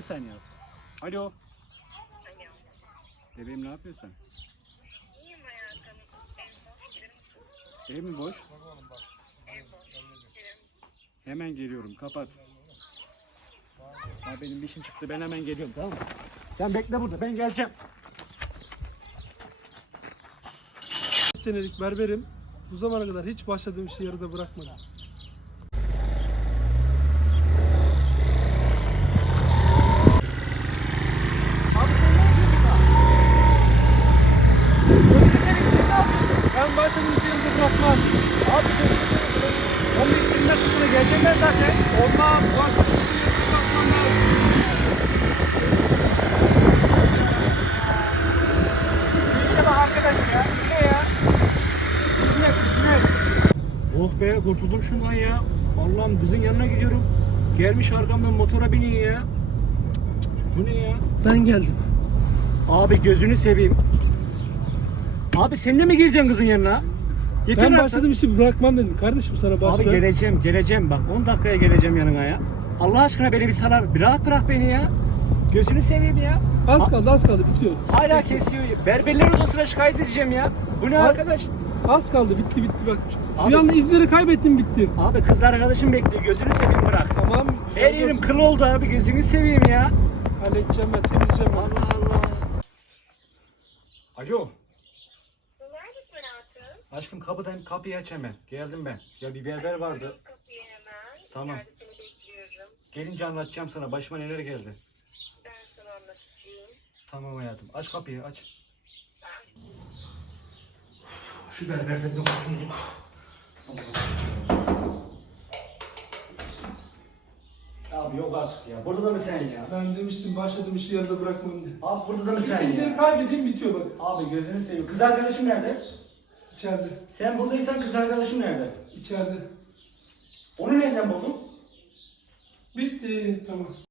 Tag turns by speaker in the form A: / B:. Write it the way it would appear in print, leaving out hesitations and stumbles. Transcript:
A: saniye. Alo.
B: Alo.
A: Bebeğim ne yapıyorsun?
B: İyiyim hayatım. Ev boş. Gelir misin?
A: Ev mi boş?
B: Ev boş. Gelir misin?
A: Hemen geliyorum. Kapat. Ya benim bir işim çıktı. Ben hemen geliyorum, tamam mı? Sen bekle burada. Ben geleceğim.
C: Senelik berberim. Bu zamana kadar hiç başladığım işi yarıda bırakmadım. Ben başladığım işi yarıda bırakmam.
A: Abi 15-20 dakika sonra geleceğim ben zaten.
C: Olmam. Başladığım işi yarıda bırakmam lazım.
A: Bu işe bak arkadaş ya. Bu ne ya? İşine. Oh be, kurtuldum şundan ya. Allah'ım, kızın yanına gidiyorum. Gelmiş arkamdan motora biniyor ya. Bu ne ya?
C: Ben geldim.
A: Abi gözünü seveyim. Abi sen de mi geleceksin kızın yanına? Yeter
C: Ben
A: artık.
C: başladığım işi bırakmam dedim. Kardeşim sana başla.
A: Abi geleceğim bak 10 dakikaya geleceğim yanına ya. Allah aşkına beni bir salar, bir rahat bırak beni ya. Gözünü seveyim ya.
C: Az kaldı bitiyor.
A: Hala kesiyor. Berberler odasına şikayet edeceğim ya. Bu ne arkadaş?
C: Az kaldı bitti bak. Şu
A: Abi-
C: yanda izleri kaybettim bitti.
A: Abi kız arkadaşım bekliyor. Gözünü seveyim bırak.
C: Tamam. güzel
A: Her yerim
C: olsun.
A: kıl oldu abi. Gözünü seveyim ya.
C: Halledeceğim ben, temizleyeceğim ben.
A: Allah Allah. Alo.
B: Neredesin hayatım?
A: Aşkım kapıdayım. Kapıyı aç hemen. Geldim ben. Ya bir berber vardı.
B: Kapıyı hemen.
A: Tamam.
B: İçeride seni bekliyorum.
A: Gelince anlatacağım sana. Başıma neler geldi.
B: Ben sana anlatacağım.
A: Tamam hayatım. Aç kapıyı aç. Şu berberden de kurtulduk. Abi yok artık ya. Burada da mı sen ya?
C: Ben demiştim başladığım işi yarıda bırakmam diye.
A: Abi burada da mı
C: Şu
A: sen
C: izleri
A: ya?
C: kaybedeyim bitiyor bak.
A: Abi gözünü seveyim. Kız arkadaşım nerede?
C: İçeride.
A: Sen buradaysan kız arkadaşım nerede?
C: İçeride.
A: Onu nereden buldun?
C: Bitti. Tamam.